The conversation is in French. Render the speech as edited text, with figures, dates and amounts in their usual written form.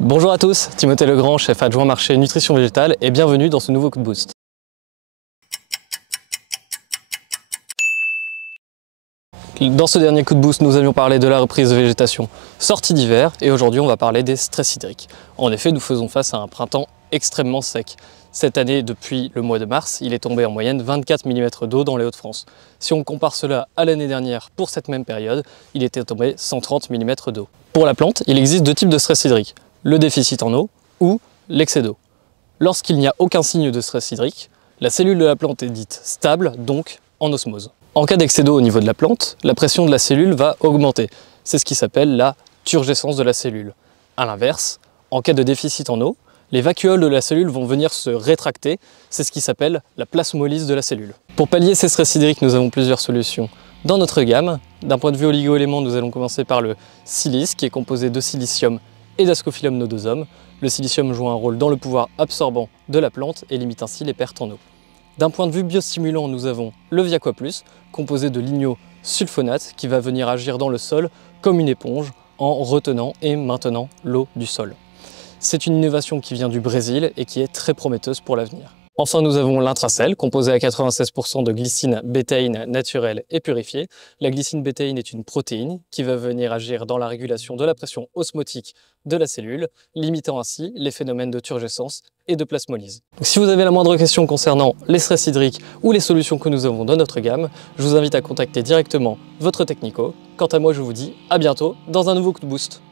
Bonjour à tous, Timothée Legrand, chef adjoint marché nutrition végétale et bienvenue dans ce nouveau coup de boost. Dans ce dernier coup de boost, nous avions parlé de la reprise de végétation sortie d'hiver et aujourd'hui on va parler des stress hydriques. En effet, nous faisons face à un printemps extrêmement sec. Cette année, depuis le mois de mars, il est tombé en moyenne 24 mm d'eau dans les Hauts-de-France. Si on compare cela à l'année dernière pour cette même période, il était tombé 130 mm d'eau. Pour la plante, il existe deux types de stress hydrique, le déficit en eau ou l'excès d'eau. Lorsqu'il n'y a aucun signe de stress hydrique, la cellule de la plante est dite stable, donc en osmose. En cas d'excès d'eau au niveau de la plante, la pression de la cellule va augmenter. C'est ce qui s'appelle la turgescence de la cellule. A l'inverse, en cas de déficit en eau, les vacuoles de la cellule vont venir se rétracter. C'est ce qui s'appelle la plasmolyse de la cellule. Pour pallier ces stress hydriques, nous avons plusieurs solutions dans notre gamme. D'un point de vue oligo-éléments, nous allons commencer par le silice, qui est composé de silicium et d'ascophyllum nodosum. Le silicium joue un rôle dans le pouvoir absorbant de la plante et limite ainsi les pertes en eau. D'un point de vue biostimulant, nous avons le Viaqua+, composé de lignosulfonate, qui va venir agir dans le sol comme une éponge en retenant et maintenant l'eau du sol. C'est une innovation qui vient du Brésil et qui est très prometteuse pour l'avenir. Enfin, nous avons l'Intracell, composé à 96% de glycine bétaïne naturelle et purifiée. La glycine bétaïne est une protéine qui va venir agir dans la régulation de la pression osmotique de la cellule, limitant ainsi les phénomènes de turgescence et de plasmolyse. Donc, si vous avez la moindre question concernant les stress hydriques ou les solutions que nous avons dans notre gamme, je vous invite à contacter directement votre technico. Quant à moi, je vous dis à bientôt dans un nouveau coup de boost.